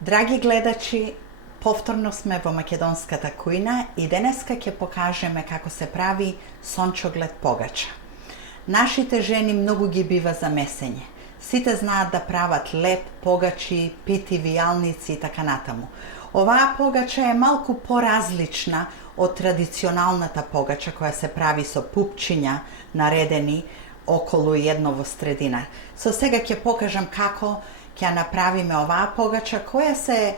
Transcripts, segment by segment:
Драги гледачи, повторно сме во македонската кујна и денеска ќе покажеме како се прави сончоглед погача. Нашите жени многу ги бива за месење. Сите знаат да прават леп, погачи, питиви, јалници и така натаму. Оваа погача е малку поразлична од традиционалната погача која се прави со пупчиња наредени околу едно во средина. Со сега ќе покажам како ќе направиме оваа погача која се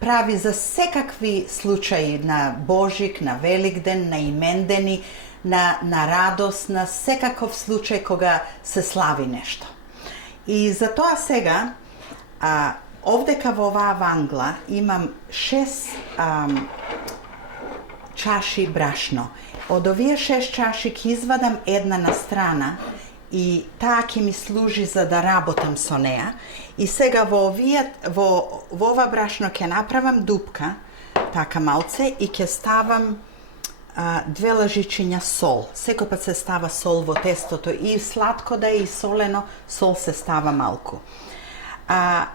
прави за секакви случаи на Божик, на Великден, на имендени, на радост, на секаков случај кога се слави нешто. И за тоа сега овдека во оваа вангла имам 6 чаши брашно. Од овие 6 чаши ќе извадам една на страна и таа ќе ми служи за да работам со неа. И сега во ова брашно ќе направам дупка, така малце, и ќе ставам 2 лажичиња сол. Секој пат се става сол во тестото, и сладко да е и солено, сол се става малку.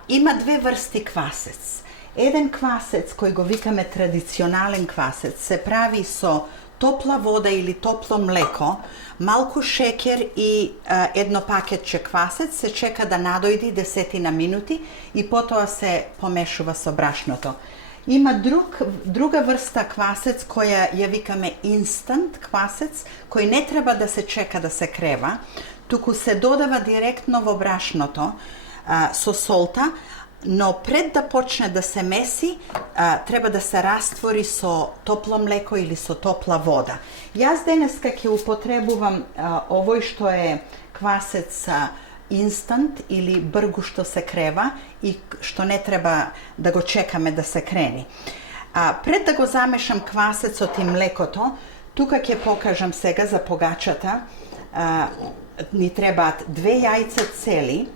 Има 2 врсти квасец. Еден квасец кој го викаме традиционален квасец се прави со топла вода или топло млеко, малку шекер и едно пакетче квасец, се чека да надојди 10 минути и потоа се помешува со брашното. Има друга врста квасец која ја викаме инстант квасец, кој не треба да се чека да се крева, туку се додава директно во брашното со солта, но пред да почне да се меси, треба да се раствори со топло млеко или со топла вода. Јас денеска ќе употребувам овој што е квасец инстант или бргу што се крева и што не треба да го чекаме да се крени. Пред да го замешам квасецот и млекото, тука ќе покажам сега за погачата. Ни требаат 2 јајца цели,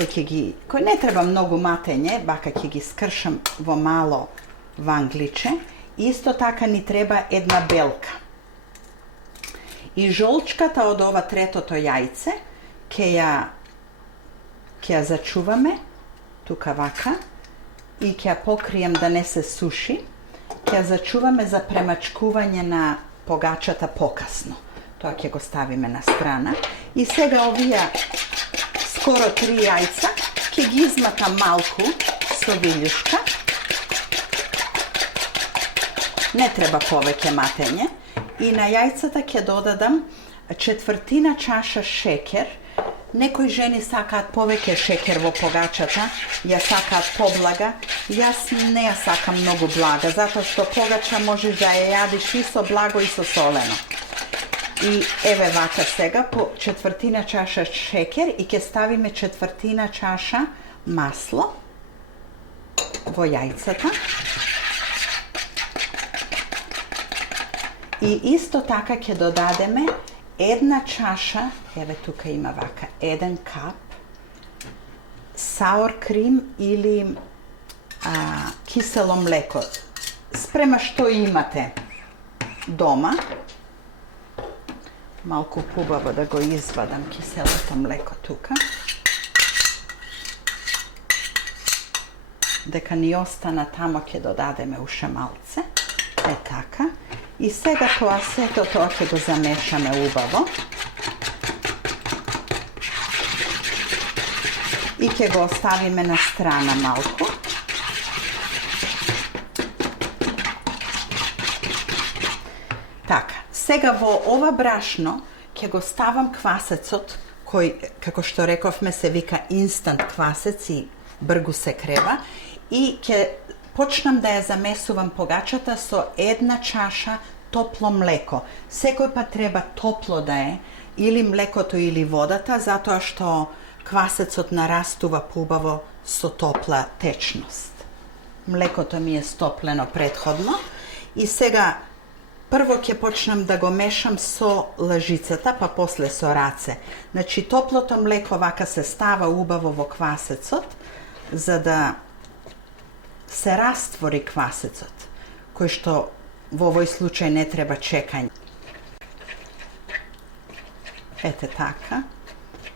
кој не треба многу матење, бака ќе ги скршам во мало вангличе. Исто така ни треба една белка. И жолчката од ова третото јајце ќе ја зачуваме тука вака и ќе ја покрием да не се суши. Ќе ја зачуваме за премачкување на погачата покасно. Тоа ќе го ставиме на страна. И сега овие скоро 3 јајца ќе ги изматам малку со вилјушка. Не треба повеќе матење. И на јајцата ќе додадам 1/4 чаша шекер. Некои жени сакаат повеќе шекер во погачата, ја сакаат поблага. Јас не ја сакам многу блага, затоа што погача можеш да ја јадиш и со благо и со солено. И еве вака сега по 1/4 чаша шекер и ќе ставиме 1/4 чаша масло во јајцата. И исто така ќе додадеме една чаша, еве тука има вака, 1 кап саур крим или кисело млеко. Спрема што имате дома. Малку пубаво да го извадам киселото млеко тука. Дека ни остана тамо ќе додадеме уште малце. Е така. И сега сето тоа ќе го замешаме убаво. И ќе го оставиме на страна малку. Така, сега во ова брашно ќе го ставам квасецот, кој, како што рековме, се вика инстант квасец и бргу се крева, и ќе почнам да ја замесувам погачата со 1 чаша топло млеко. Секој пат треба топло да е, или млекото или водата, затоа што квасецот нарастува поубаво со топла течност. Млекото ми е стоплено претходно и сега прво ќе почнам да го мешам со лажицата, па после со раце. Значи топлото млеко вака се става убаво во квасецот, за да се раствори квасецот, кој што во овој случај не треба чекање. Ете така.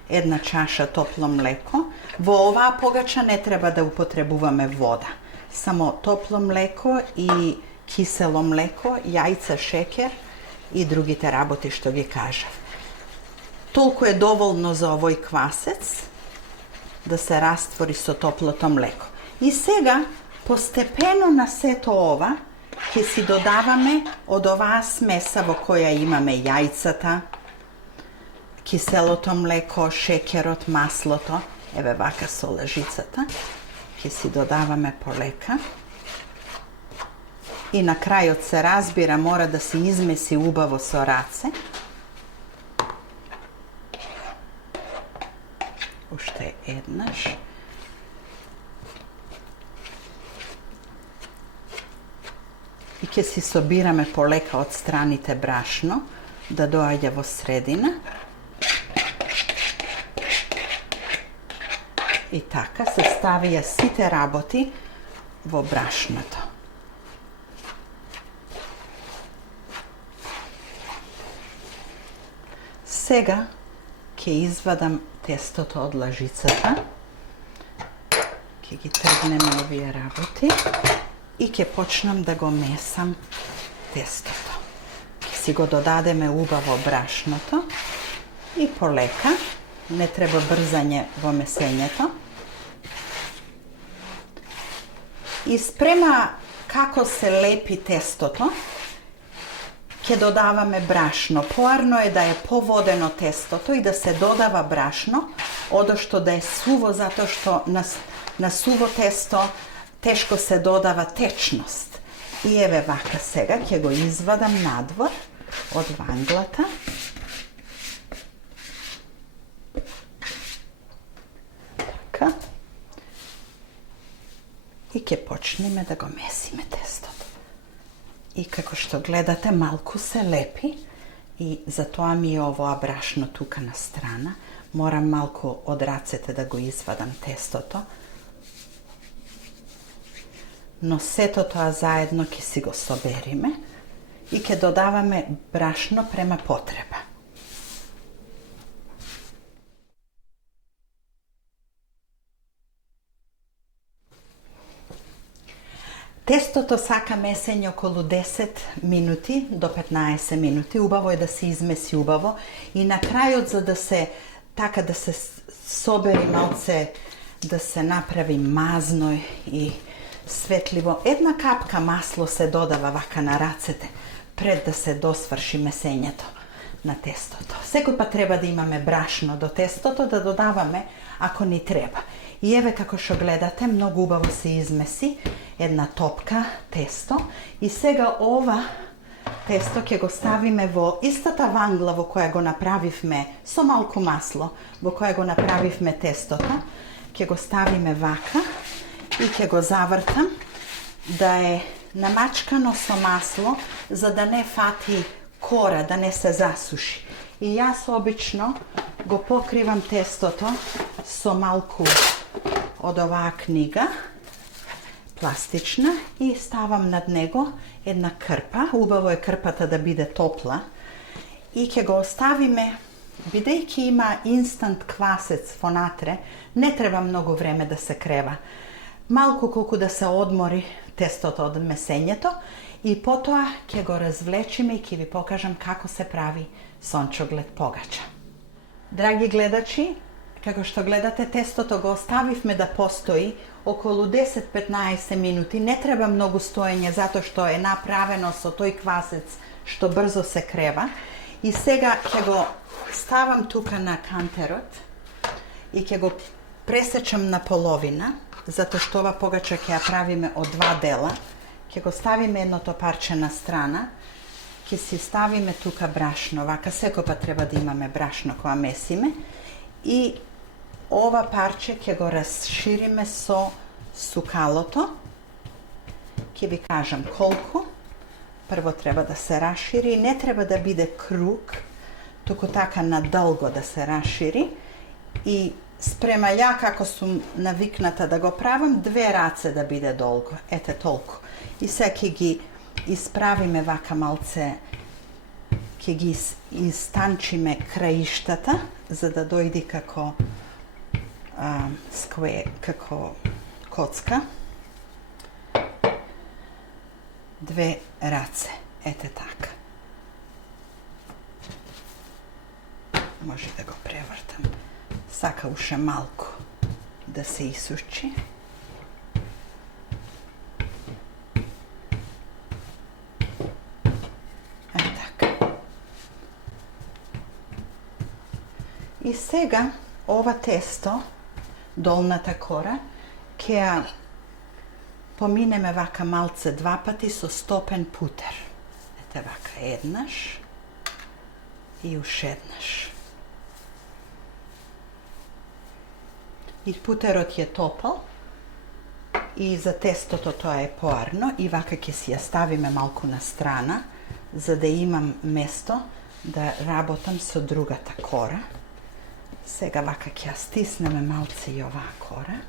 една чаша топло млеко. Во оваа погача не треба да употребуваме вода. Само топло млеко и кисело млеко, јајца, шекер и другите работи што ги кажав. Толку е доволно за овој квасец да се раствори со топлото млеко. И сега, постепено на сето ова, ќе си додаваме од оваа смеса во која имаме јајцата, киселото млеко, шекерот, маслото, еве вака со лъжицата, ќе си додаваме полека. И на крајот се разбира, мора да се измеси убаво со раце. Уште еднаш. И ќе си собираме полека од страните брашно, да доаѓа во средина. И така се ставија сите работи во брашното. Сега ќе извадам тестото од лъжицата. Ќе ги тргнеме овие работи и ќе почнам да го месам тестото. Ќе си го додадеме убаво брашното и полека, не треба брзање во месењето. И спрема како се лепи тестото, ќе додаваме брашно. Поарно е да е поводено тестото и да се додава брашно, одошто да е суво, затоа што на суво тесто тешко се додава течност. И еве вака сега ќе го извадам надвор од ванглата. Така. И ќе почнеме да го месиме тестото. И како што гледате, малку се лепи и затоа ми е овоа брашно тука на страна. Морам малку од рацете да го извадам тестото. Но сето тоа заедно ќе си го собериме и ќе додаваме брашно према потреба. Тестото сака месење околу 10 минути до 15 минути. Убаво е да се измеси убаво и на крајот, за да се така да се собери малце, да се направи мазно и светливо, една капка масло се додава вака на рацете пред да се досврши месењето на тестото. Секој пат треба да имаме брашно до тестото, да додаваме ако ни треба. И еве како што гледате, многу убаво се измеси една топка тесто. И сега ова тесто ќе го ставиме во истата вангла во која го направивме со малку масло, во која го направивме тестото. Ќе го ставиме вака и ќе го завртам да е намачкано со масло, за да не фати кора, да не се засуши. И јас обично го покривам тестото со малку од оваа книга, пластична, и ставам над него една крпа. Убаво е крпата да биде топла. И ќе го оставиме, бидејќи има инстант квасец вонатре, не треба многу време да се крева. Малку колку да се одмори тестото од месењето и потоа ќе го развлечиме и ќе ви покажам како се прави сончоглед погача. Драги гледачи, како што гледате, тестото го оставивме да постои околу 10-15 минути. Не треба многу стоење, затоа што е направено со тој квасец што брзо се крева. И сега ќе го ставам тука на кантерот и ќе го пресечам на половина, затоа што ова погача ќе ја правиме од два дела. Ќе го ставиме едното парче на страна, ќе си ставиме тука брашно, вака секој пат треба да имаме брашно кога месиме, и ова парче ќе го расшириме со сукалото. Ќе ви кажам колку. Прво треба да се расшири, не треба да биде круг, туку така надолго да се расшири. И спрема ја како сум навикната да го правам, 2 раце да биде долго. Ете толку. И сега ќе ги исправиме вака малце, ќе ги истанчиме краиштата, за да дојде како како коцка. 2 раце, ете така. Може да го превртам. Сака уште малку да се исучи. И сега ова тесто, долната кора, ќе ја поминеме вака малце 2 пати со стопен путер. Ете вака еднаш и уште еднаш. И путерот е топол и за тестото тоа е поарно и вака ќе си ја ставиме малку на страна за да имам место да работам со другата кора. Сега вака ќе ја стиснеме малце и оваа кора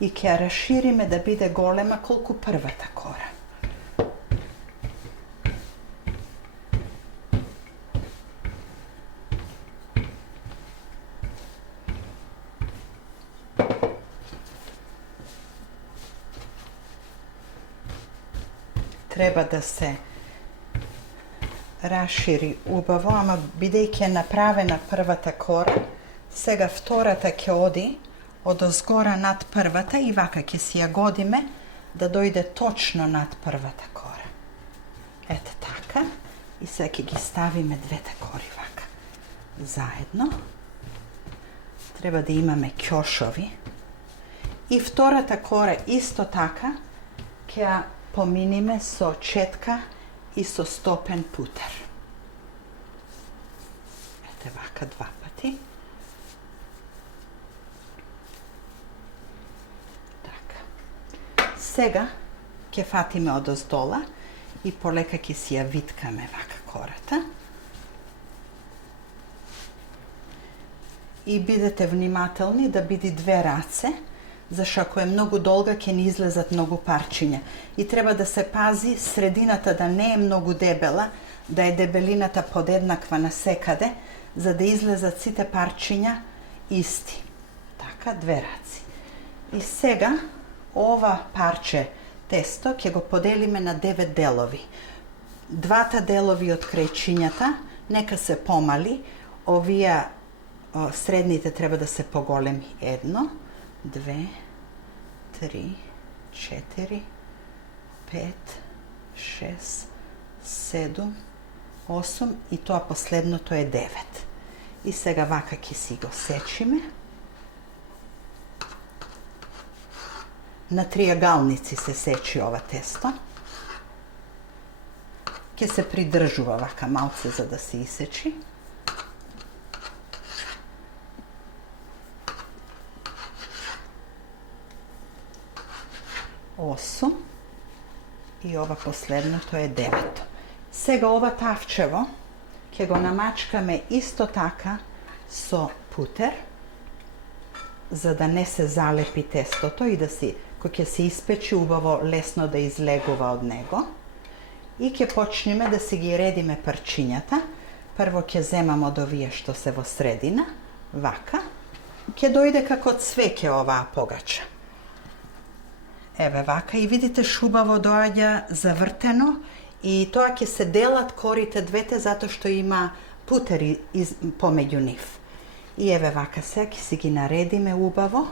и ќе ја расшириме да биде голема колку првата кора. Треба да се расшири убаво, ама бидејќи е направена првата кора, сега втората ќе оди одозгора над првата и вака ќе си ја годиме да дојде точно над првата кора. Ете така. И сега ќе ги ставиме двете кори вака заедно. Треба да имаме ќошови. И втората кора исто така ќе ја поминиме со четка и со стопен путер. Ете вака 2 пати. Сега ќе фатиме одоздола и полека ќе си ја виткаме вака кората. И бидете внимателни да биде 2 раце, зашто ако е многу долга ќе ни излезат многу парчиња. И треба да се пази средината да не е многу дебела, да е дебелината подеднаква насекаде, за да излезат сите парчиња исти. Така, 2 раци. И сега ова парче тесто ќе го поделиме на 9 делови. 2 делови од крајчињата нека се помали, овие средните треба да се поголеми. 1, 2, 3, 4, 5, 6, 7, 8 и тоа последното е 9. И сега вака ќе си го сечиме. На триагалници се сечи ова тесто. Ќе се придржува вака малце за да се исечи. Осум. И ова последното е 9. Сега ова тавчево ќе го намачкаме исто така со путер, за да не се залепи тестото и да си, кој ќе се испечи убаво лесно да излегува од него. И ќе почнеме да си ги редиме парчињата. Прво ќе земам од овие што се во средина, вака. Ќе дојде како цвеќе оваа погача. Еве вака и видите шубаво доаѓа завртено и тоа ќе се делат корите двете затоа што има путери помеѓу нив. И еве вака сега ќе си ги наредиме убаво,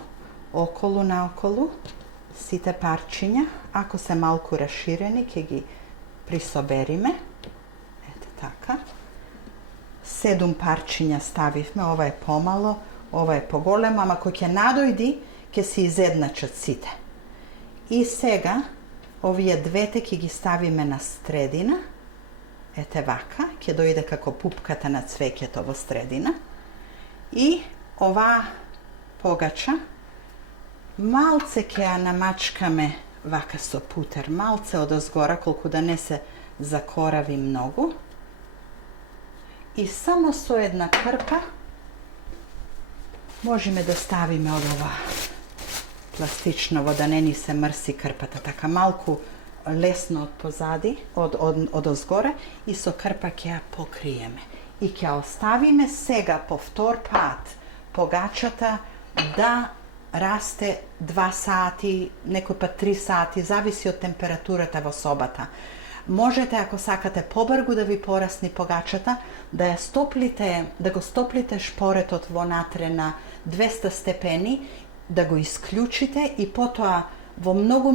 околу наоколу, сите парчиња. Ако се малку расширени, ќе ги присобериме. Ете така. 7 парчиња ставивме, ова е помало, ова е поголемо, ама кој ќе надојди, ќе се изедначат сите. И сега, овие двете ќе ги ставиме на средина. Ете вака, ќе дојде како пупката на цвеќето во средина. И оваа погача, малце ќе ја намачкаме вака со путер, малце одозгора, колку да не се закорави многу. И само со една крпа можеме да ставиме од ова пластичново, да не ни се мрси крпата. Така малку лесно од позади, од озгоре и со крпа ќе ја покриеме. И ќе оставиме сега по втор пат погачата да расте 2 сати, некој пат 3 сати, зависи од температурата во собата. Можете, ако сакате побрзо да ви порасни погачата, да ја стоплите, да го стоплите шпоретот вонатре на 200 степени, да го исклучите и потоа во многу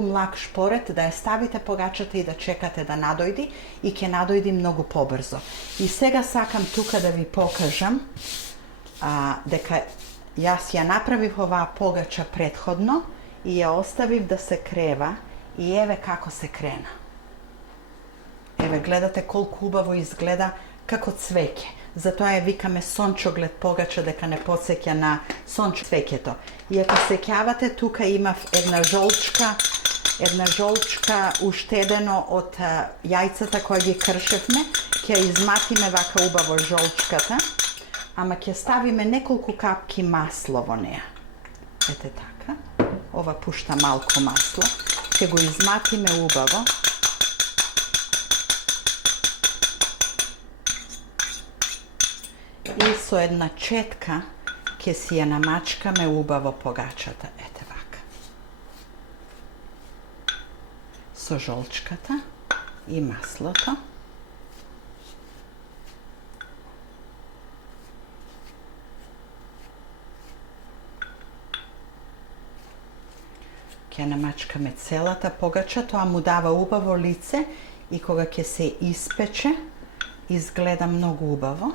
млак шпорет да ја ставите погачата и да чекате да надојди и ќе надојди многу побрзо. И сега сакам тука да ви покажам дека јас ја направив оваа погача претходно и ја оставив да се крева и еве како се крена. Еве гледате колку убаво изгледа како цвеќе. Затоа ја викаме сончоглед погача, дека не потсеќа на сончо цвеќето. И ако сеќавате, тука имав една жолчка уштедено од јајцата кои ги кршевме. Ќе изматиме вака убаво жолчката, ама ќе ставиме неколку капки масло во неа. Ете така. Ова пушта малку масло. Ќе го изматиме убаво. И со една четка ќе си ја намачкаме убаво погачата. Ете вака. Со жолчката и маслото. Ќе намачкаме целата погача, тоа му дава убаво лице и кога ќе се испече, изгледа многу убаво.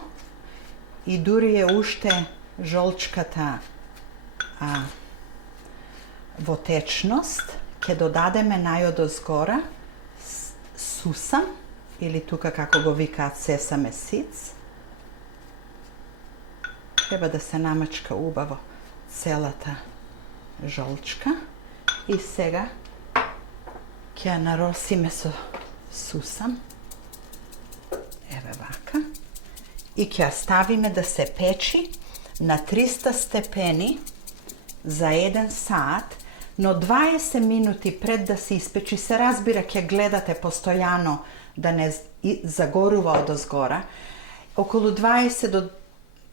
И дури е уште жолчката во течност, ќе додадеме најодозгора сусам, или тука како го викаат сесаме сиц. Треба да се намачка убаво целата жолчка. И сега ќе ја наросиме со сусам. Еве вака. И ќе ја ставиме да се печи на 300 степени за 1 сат, но 20 минути пред да се испечи, се разбира, ќе гледате постојано да не загорува одозгора. Околу 20 до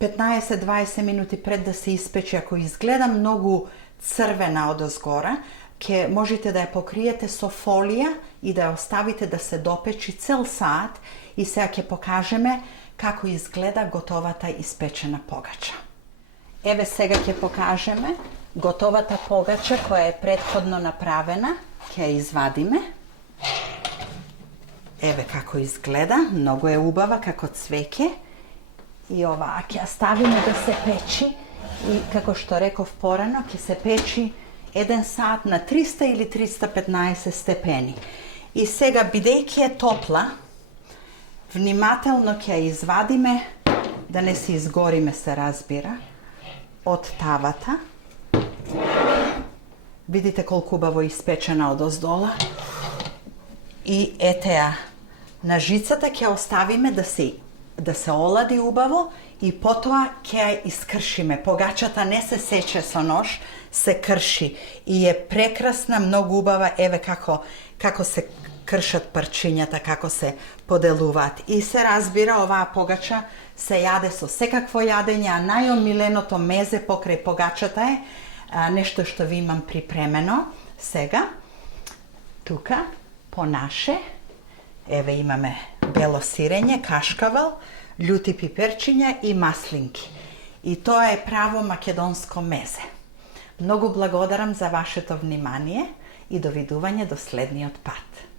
15-20 минути пред да се испечи, ако изгледа многу црвена одозгора, ќе можете да ја покриете со фолија и да ја оставите да се допечи цел сат. И сега ќе покажеме како изгледа готовата испечена погача. Еве сега ќе покажеме готовата погача која е претходно направена. Ќе ја извадиме. Еве како изгледа, многу е убава како цвеќе. И оваа ќе ја ставиме да се печи и како што реков порано, ќе се печи 1 сат на 300 или 315 степени. И сега, бидејќи е топла, внимателно ќе ја извадиме, да не се изгориме, се разбира, од тавата. Видите колку убаво испечена од оздола. И ете ја, на жицата ќе оставиме да се олади убаво и потоа ќе ја искршиме. Погачата не се сече со нож, се крши и е прекрасна, многу убава. Еве како се кршат парчињата, како се поделуваат. И се разбира, оваа погача се јаде со секакво јадење, а најомиленото мезе покрај погачата е нешто што ви имам припремено сега. Тука, по наше, еве имаме бело сирење, кашкавал, љути пиперчиња и маслинки. И тоа е право македонско мезе. Многу благодарам за вашето внимание и довидување до следниот пат.